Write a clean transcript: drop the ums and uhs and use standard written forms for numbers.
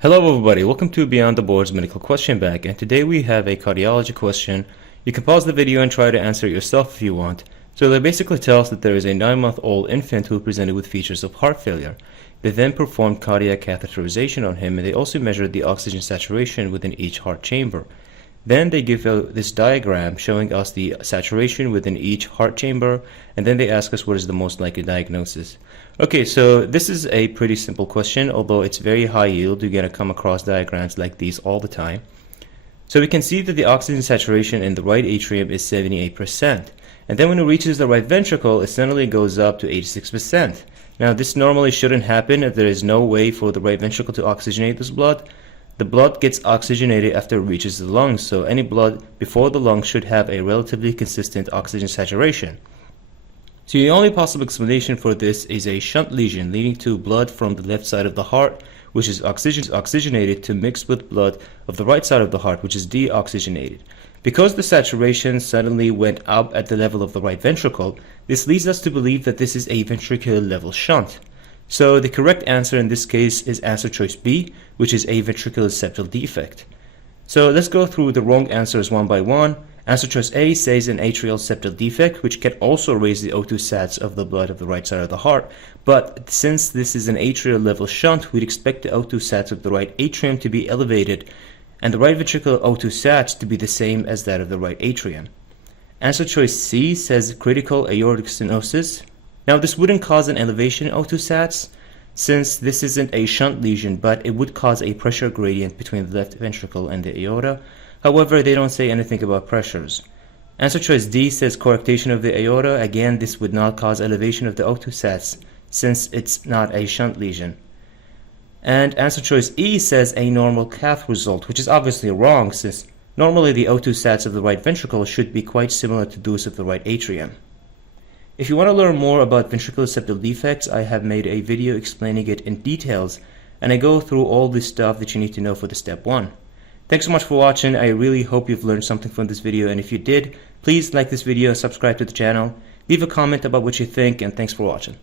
Hello everybody, welcome to Beyond the Boards Medical Question Bank, and today we have a cardiology question. You can pause the video and try to answer it yourself if you want. So they basically tell us that there is a 9-month-old infant who presented with features of heart failure. They then performed cardiac catheterization on him, and they also measured the oxygen saturation within each heart chamber. Then they give this diagram showing us the saturation within each heart chamber, and then they ask us what is the most likely diagnosis. Okay, so this is a pretty simple question, although it's very high yield. You're going to come across diagrams like these all the time. So we can see that the oxygen saturation in the right atrium is 78%. And then when it reaches the right ventricle, it suddenly goes up to 86%. Now this normally shouldn't happen if there is no way for the right ventricle to oxygenate this blood. The blood gets oxygenated after it reaches the lungs, so any blood before the lungs should have a relatively consistent oxygen saturation. So the only possible explanation for this is a shunt lesion leading to blood from the left side of the heart, which is oxygenated to mix with blood of the right side of the heart, which is deoxygenated. Because the saturation suddenly went up at the level of the right ventricle, this leads us to believe that this is a ventricular level shunt. So the correct answer in this case is answer choice B, which is a ventricular septal defect. So let's go through the wrong answers one by one. Answer choice A says an atrial septal defect, which can also raise the O2 sats of the blood of the right side of the heart. But since this is an atrial level shunt, we'd expect the O2 sats of the right atrium to be elevated and the right ventricular O2 sats to be the same as that of the right atrium. Answer choice C says critical aortic stenosis. Now this wouldn't cause an elevation in O2 sats since this isn't a shunt lesion, but it would cause a pressure gradient between the left ventricle and the aorta. However, they don't say anything about pressures. Answer choice D says coarctation of the aorta. Again, this would not cause elevation of the O2 sats since it's not a shunt lesion. And answer choice E says a normal cath result, which is obviously wrong since normally the O2 sats of the right ventricle should be quite similar to those of the right atrium. If you want to learn more about ventricular septal defects, I have made a video explaining it in details, and I go through all the stuff that you need to know for the step 1. Thanks so much for watching. I really hope you've learned something from this video, and if you did, please like this video, subscribe to the channel, leave a comment about what you think, and thanks for watching.